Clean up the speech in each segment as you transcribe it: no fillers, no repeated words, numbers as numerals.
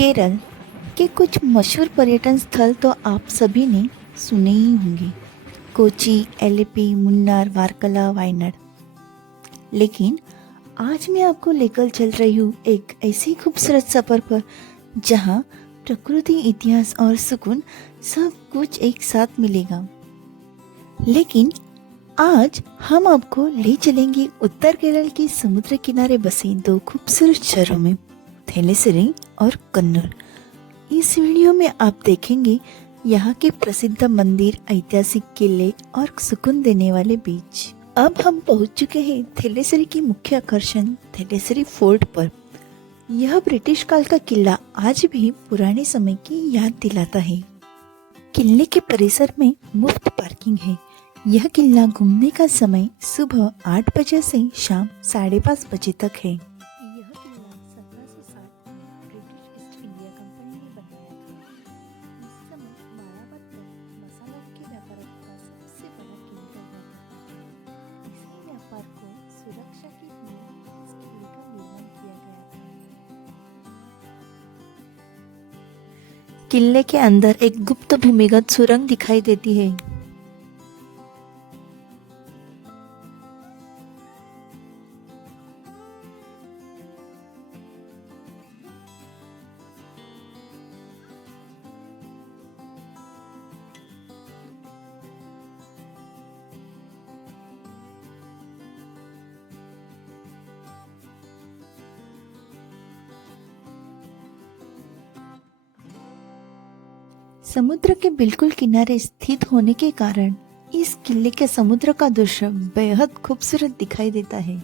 केरल के कुछ मशहूर पर्यटन स्थल तो आप सभी ने सुने ही होंगे। कोची, एलेपी, मुन्नार, वारकला, वायनाड। लेकिन आज मैं आपको लेकर चल रही हूँ एक ऐसी खूबसूरत सफर पर जहाँ प्रकृति, इतिहास और सुकून सब कुछ एक साथ मिलेगा। लेकिन आज हम आपको ले चलेंगे उत्तर केरल के समुद्र किनारे बसे दो खूबसूरत शहरों में, थेलेसेरी और कन्नूर। इस वीडियो में आप देखेंगे यहाँ के प्रसिद्ध मंदिर, ऐतिहासिक किले और सुकून देने वाले बीच। अब हम पहुंच चुके हैं थेलेसेरी की मुख्य आकर्षण थेलेसेरी फोर्ट पर। यह ब्रिटिश काल का किला आज भी पुराने समय की याद दिलाता है। किले के परिसर में मुफ्त पार्किंग है। यह किला घूमने का समय सुबह 8 बजे से शाम 5:30 बजे तक है। यह किला 1760 ब्रिटिश ईस्ट इंडिया कंपनी ने बनाया था। इस समय मालाबार तक मसालों के व्यापार का सबसे बड़ा केंद्र हुआ था। इसी व्यापार को सुरक्षा के लिए इस किले का निर्माण किया गया था। किले के अंदर एक गुप्त भूमिगत सुरंग दिखाई देती है। समुद्र के बिल्कुल किनारे स्थित होने के कारण इस किले के समुद्र का दृश्य बेहद खूबसूरत दिखाई देता है।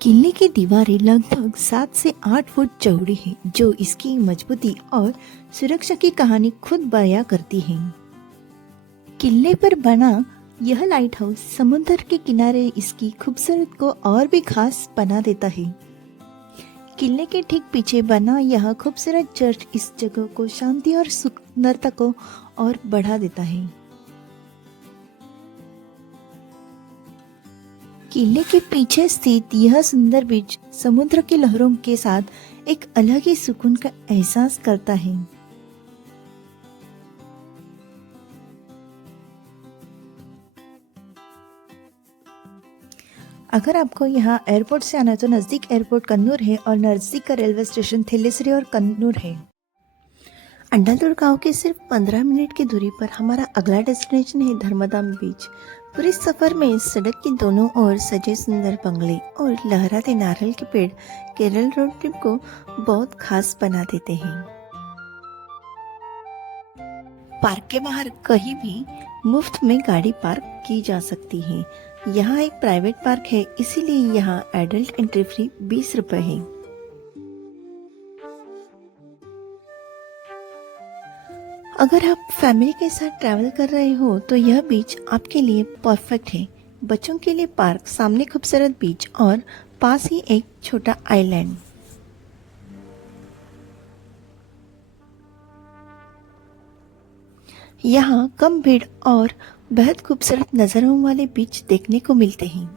किले की दीवारें लगभग 7 से 8 फुट चौड़ी है, जो इसकी मजबूती और सुरक्षा की कहानी खुद बयां करती है। किले पर बना यह लाइट हाउस समुद्र के किनारे इसकी खूबसूरत को और भी खास बना देता है। किले के ठीक पीछे बना यह खूबसूरत चर्च इस जगह को शांति और सुंदरता को और बढ़ा देता है। किले के पीछे स्थित यह सुंदर बीच समुद्र की लहरों के साथ एक अलग ही सुकून का एहसास करता है। अगर आपको यहाँ एयरपोर्ट से आना है तो नज़दीक एयरपोर्ट कन्नूर है और नज़दीक का रेलवे स्टेशन थेलेसेरी और कन्नूर है। अंडालूर गांव के सिर्फ 15 मिनट की दूरी पर हमारा अगला डेस्टिनेशन है धर्मधाम बीच। पूरे सफर में सड़क के दोनों ओर सजे सुंदर बंगले और लहराते नारियल के पेड़ केरल रोड ट्रिप को बहुत खास बना देते हैं। पार्क के बाहर कहीं भी मुफ्त में गाड़ी पार्क की जा सकती है। यहाँ एक प्राइवेट पार्क है, इसीलिए यहाँ एडल्ट एंट्री फ्री 20 रुपए है। अगर आप फैमिली के साथ ट्रैवल कर रहे हो तो यह बीच आपके लिए परफेक्ट है। बच्चों के लिए पार्क, सामने खूबसूरत बीच और पास ही एक छोटा आइलैंड। यहाँ कम भीड़ और बेहद खूबसूरत नज़रों वाले बीच देखने को मिलते हैं।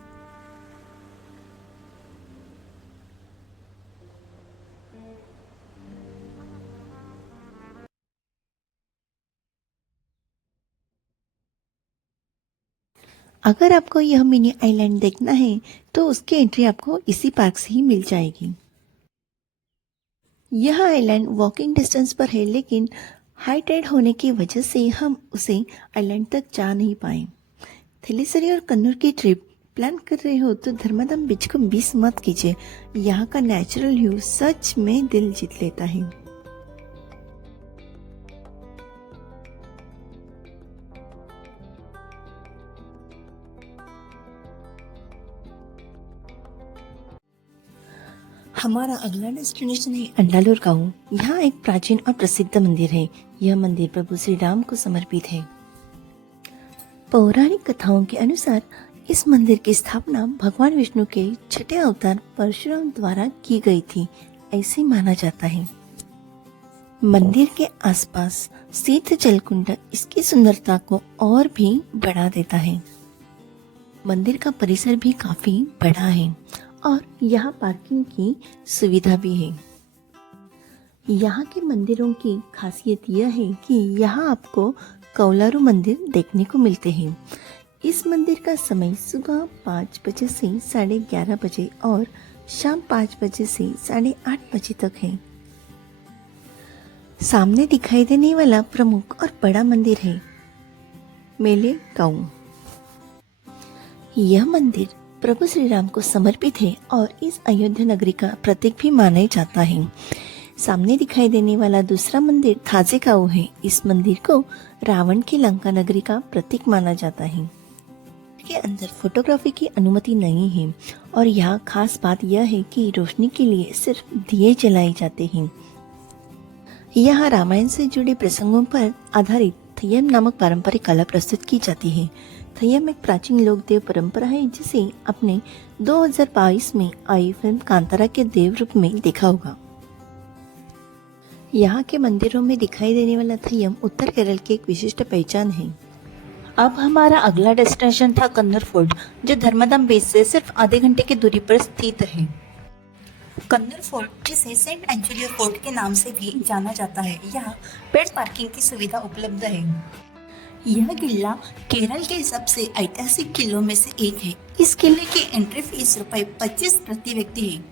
अगर आपको यह मिनी आइलैंड देखना है तो उसकी एंट्री आपको इसी पार्क से ही मिल जाएगी। यह आइलैंड वॉकिंग डिस्टेंस पर है, लेकिन हाई टाइड होने की वजह से हम उसे आइलैंड तक जा नहीं पाए। थेलेसेरी और कन्नूर की ट्रिप प्लान कर रहे हो तो धर्मधाम बीच को मिस मत कीजिए। यहाँ का नेचुरल व्यू सच में दिल जीत लेता है। हमारा अगला डेस्टिनेशन है अंडालूर गांव। यहाँ एक प्राचीन और प्रसिद्ध मंदिर है। यह मंदिर प्रभु श्री राम को समर्पित है। पौराणिक कथाओं के अनुसार इस मंदिर की स्थापना भगवान विष्णु के छठे अवतार परशुराम द्वारा की गई थी, ऐसे माना जाता है। मंदिर के आसपास स्थित जलकुंड इसकी सुंदरता को और भी बढ़ा देता है। मंदिर का परिसर भी काफी बड़ा है और यहाँ पार्किंग की सुविधा भी है। यहाँ के मंदिरों की खासियत यह है कि यहाँ आपको कौलारू मंदिर देखने को मिलते हैं। इस मंदिर का समय सुबह 5 बजे से 11:30 बजे और शाम 5 बजे से 8:30 बजे तक है। सामने दिखाई देने वाला प्रमुख और बड़ा मंदिर है मेले गांव। यह मंदिर प्रभु श्री राम को समर्पित है और इस अयोध्या नगरी का प्रतीक भी माना जाता है। सामने दिखाई देने वाला दूसरा मंदिर थाजेगांव है। इस मंदिर को रावण की लंका नगरी का प्रतीक माना जाता है। के अंदर फोटोग्राफी की अनुमति नहीं है और यहाँ खास बात यह है कि रोशनी के लिए सिर्फ दिए जलाए जाते हैं। यहाँ रामायण से जुड़े प्रसंगों पर आधारित थय्यम नामक पारंपरिक कला प्रस्तुत की जाती है। थय्यम एक प्राचीन लोक देव परंपरा है जिसे अपने 2022 में आई फिल्म कांतारा के देव रूप में देखा होगा। यहाँ के मंदिरों में दिखाई देने वाला थय्यम उत्तर केरल की एक विशिष्ट पहचान है। अब हमारा अगला डेस्टिनेशन था कन्नूर फोर्ट, जो धर्मदम बीच से सिर्फ आधे घंटे की दूरी पर स्थित है। कन्नूर फोर्ट, जिसे सेंट एंजेलियो फोर्ट के नाम से भी जाना जाता है, यहाँ पेड पार्किंग की सुविधा उपलब्ध है। यह किला केरल के सबसे ऐतिहासिक किलों में से एक है। इस किले की एंट्री फीस ₹25 प्रति व्यक्ति है।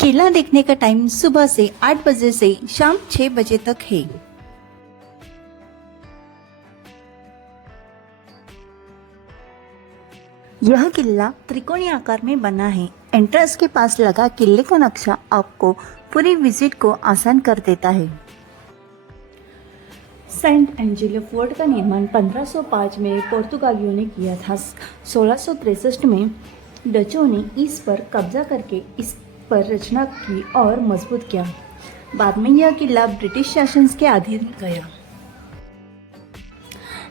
किला देखने का टाइम सुबह से 8 बजे से शाम 6 बजे तक है। यह किला त्रिकोणीय आकार में बना है। एंट्रेंस के पास लगा किले का नक्शा आपको पूरी विजिट को आसान कर देता है। सेंट एंजेलियो फोर्ट का निर्माण 1505 में पुर्तगालियों ने किया था। 1663 में डचों ने इस पर कब्जा करके इस पर रचना की और मजबूत किया। बाद में यह किला ब्रिटिश शासन के अधीन गया।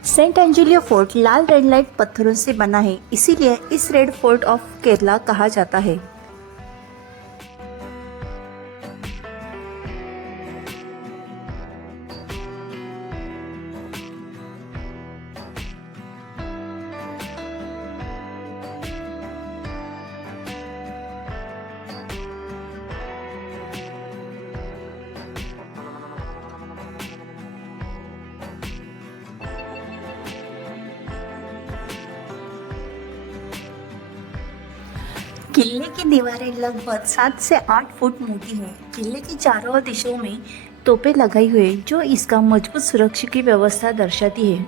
सेंट एंजेलियो फोर्ट लाल रेड लाइट पत्थरों से बना है, इसीलिए इस रेड फोर्ट ऑफ केरला कहा जाता है। किले की दीवारें लगभग 7 से 8 फुट मोटी हैं। किले की चारों दिशाओं में तोपें लगाई हुई हैं, जो इसका मजबूत सुरक्षा की व्यवस्था दर्शाती है।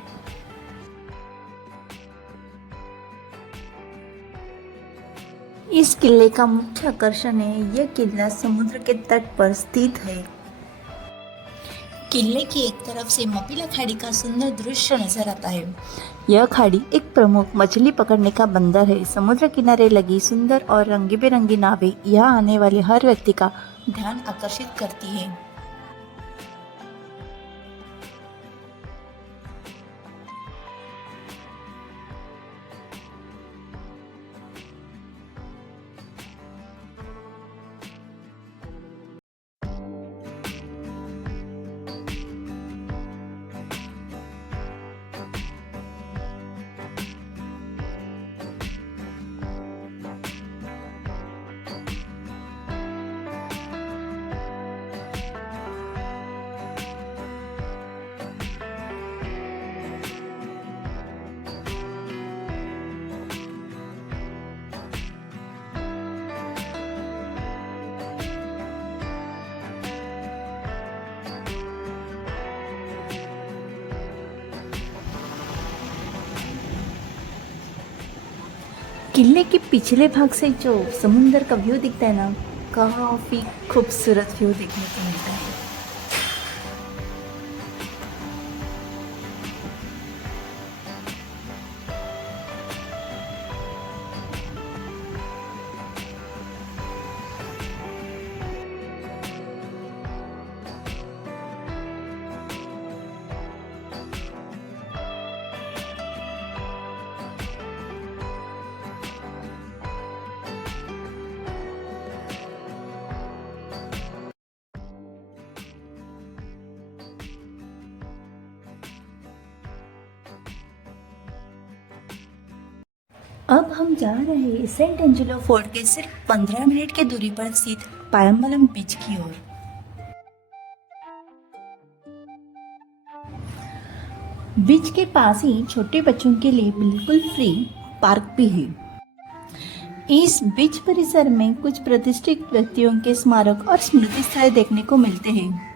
इस किले का मुख्य आकर्षण है यह किला समुद्र के तट पर स्थित है। किले की एक तरफ से मपिला खाड़ी का सुंदर दृश्य नजर आता है। यह खाड़ी एक प्रमुख मछली पकड़ने का बंदर है। समुद्र किनारे लगी सुंदर और रंगी बिरंगी नावें यहाँ आने वाले हर व्यक्ति का ध्यान आकर्षित करती है। किले के पिछले भाग से जो समुंदर का व्यू दिखता है ना, काफी खूबसूरत व्यू देखने को मिलता है। अब हम जा रहे हैं सेंट एंजेलो फोर्ट के सिर्फ 15 मिनट की दूरी पर स्थित पायम्बलम बीच की ओर। बीच के पास ही छोटे बच्चों के लिए बिल्कुल फ्री पार्क भी है। इस बीच परिसर में कुछ प्रतिष्ठित व्यक्तियों के स्मारक और स्मृति स्थल देखने को मिलते हैं।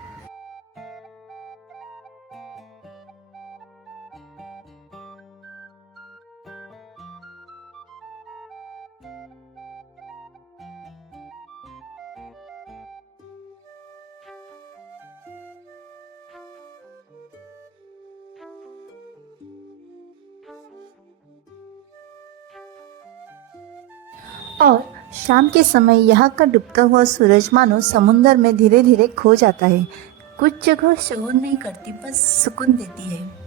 और शाम के समय यहाँ का डूबता हुआ सूरज मानो समुंदर में धीरे धीरे खो जाता है। कुछ जगह शोर नहीं करती, बस सुकून देती है।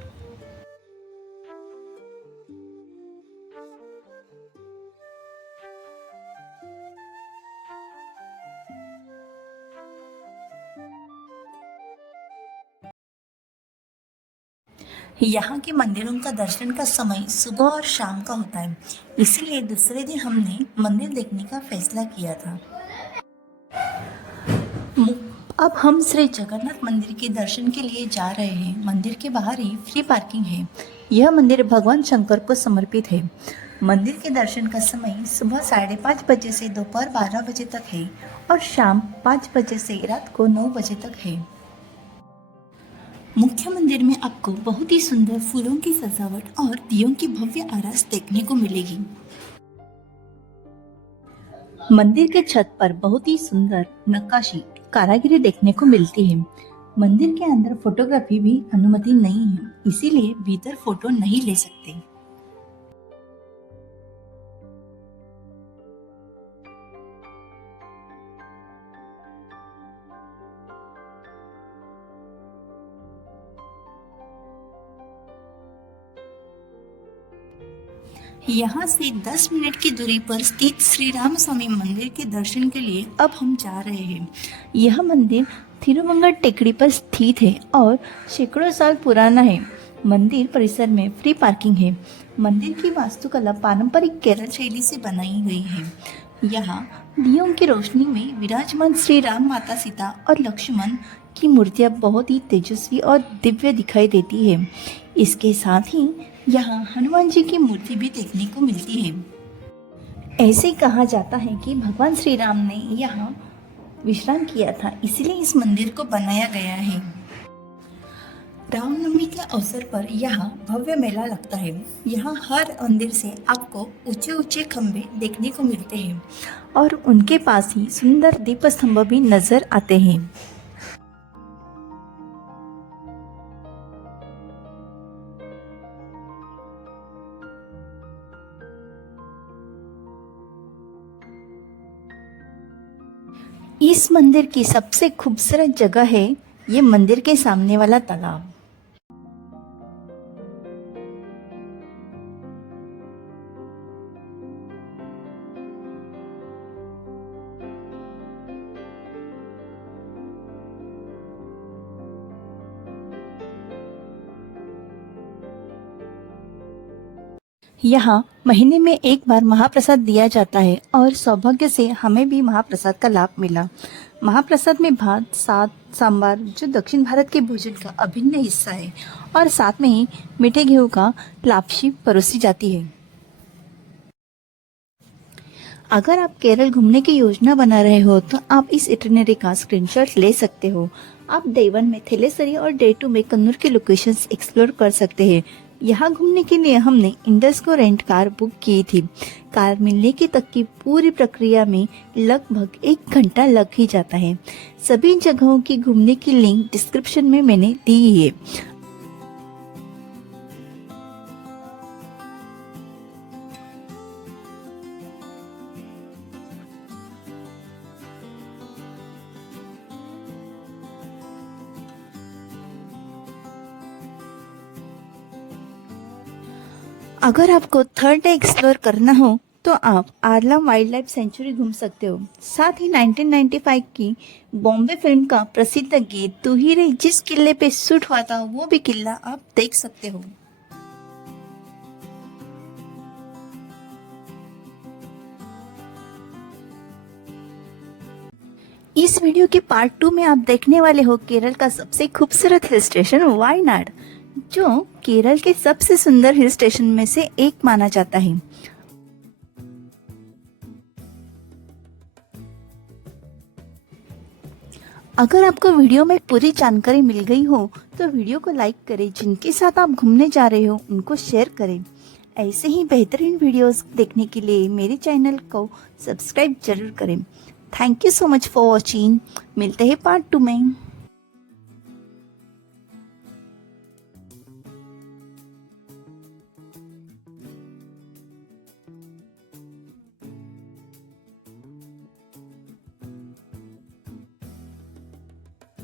यहाँ के मंदिरों का दर्शन का समय सुबह और शाम का होता है, इसीलिए दूसरे दिन हमने मंदिर देखने का फैसला किया था। अब हम श्री जगन्नाथ मंदिर के दर्शन के लिए जा रहे हैं। मंदिर के बाहर ही फ्री पार्किंग है। यह मंदिर भगवान शंकर को समर्पित है। मंदिर के दर्शन का समय सुबह 5:30 बजे से दोपहर 12 बजे तक है और शाम 5 बजे से रात को 9 बजे तक है। मुख्य मंदिर में आपको बहुत ही सुंदर फूलों की सजावट और दियों की भव्य आरास देखने को मिलेगी। मंदिर के छत पर बहुत ही सुंदर नक्काशी कारागिरी देखने को मिलती है। मंदिर के अंदर फोटोग्राफी भी अनुमति नहीं है, इसीलिए भीतर फोटो नहीं ले सकते। यहाँ से 10 मिनट की दूरी पर स्थित श्री राम स्वामी मंदिर के दर्शन के लिए अब हम जा रहे हैं। यह मंदिर थिरुमंगल टेकड़ी पर स्थित है और सैकड़ों साल पुराना है। मंदिर परिसर में फ्री पार्किंग है। मंदिर की वास्तुकला पारंपरिक केरल शैली से बनाई गई है। यहाँ दियों की रोशनी में विराजमान श्री राम, माता सीता और लक्ष्मण की मूर्तियाँ बहुत ही तेजस्वी और दिव्य दिखाई देती है। इसके साथ ही यहाँ हनुमान जी की मूर्ति भी देखने को मिलती है। ऐसे कहा जाता है कि भगवान श्री राम ने यहाँ विश्राम किया था, इसलिए इस मंदिर को बनाया गया है। रामनवमी के अवसर पर यहाँ भव्य मेला लगता है। यहाँ हर मंदिर से आपको ऊंचे ऊंचे खंभे देखने को मिलते हैं और उनके पास ही सुंदर दीप स्तंभ भी नजर आते हैं। इस मंदिर की सबसे खूबसूरत जगह है ये मंदिर के सामने वाला तालाब। यहाँ महीने में एक बार महाप्रसाद दिया जाता है और सौभाग्य से हमें भी महाप्रसाद का लाभ मिला। महाप्रसाद में भात, साग, सांबार जो दक्षिण भारत के भोजन का अभिन्न हिस्सा है और साथ में ही मीठे गेहूं का लापशी परोसी जाती है। अगर आप केरल घूमने की योजना बना रहे हो तो आप इस इटिनरी का स्क्रीनशॉट ले सकते हो। आप डे 1 में थेलेसरी और डे 2 में कन्नूर के लोकेशंस एक्सप्लोर कर सकते हैं। यहाँ घूमने के लिए हमने इंडस को रेंट कार बुक की थी। कार मिलने की तक की पूरी प्रक्रिया में लगभग 1 घंटा लग ही जाता है। सभी जगहों की घूमने की लिंक डिस्क्रिप्शन में मैंने दी है। अगर आपको थर्ड डे एक्सप्लोर करना हो तो आप आरलम वाइल्ड लाइफ सेंचुरी घूम सकते हो। साथ ही 1995 की बॉम्बे फिल्म का प्रसिद्ध गीत तू ही रे जिस किले पे शूट हुआ था वो भी किला आप देख सकते हो। इस वीडियो के पार्ट 2 में आप देखने वाले हो केरल का सबसे खूबसूरत हिल स्टेशन वायनाड। जो केरल के सबसे सुंदर हिल स्टेशन में से एक माना जाता है। अगर आपको वीडियो में पूरी जानकारी मिल गई हो तो वीडियो को लाइक करें, जिनके साथ आप घूमने जा रहे हो उनको शेयर करें। ऐसे ही बेहतरीन वीडियोस देखने के लिए मेरे चैनल को सब्सक्राइब जरूर करें। Thank you so much for watching. मिलते हैं पार्ट 2 में।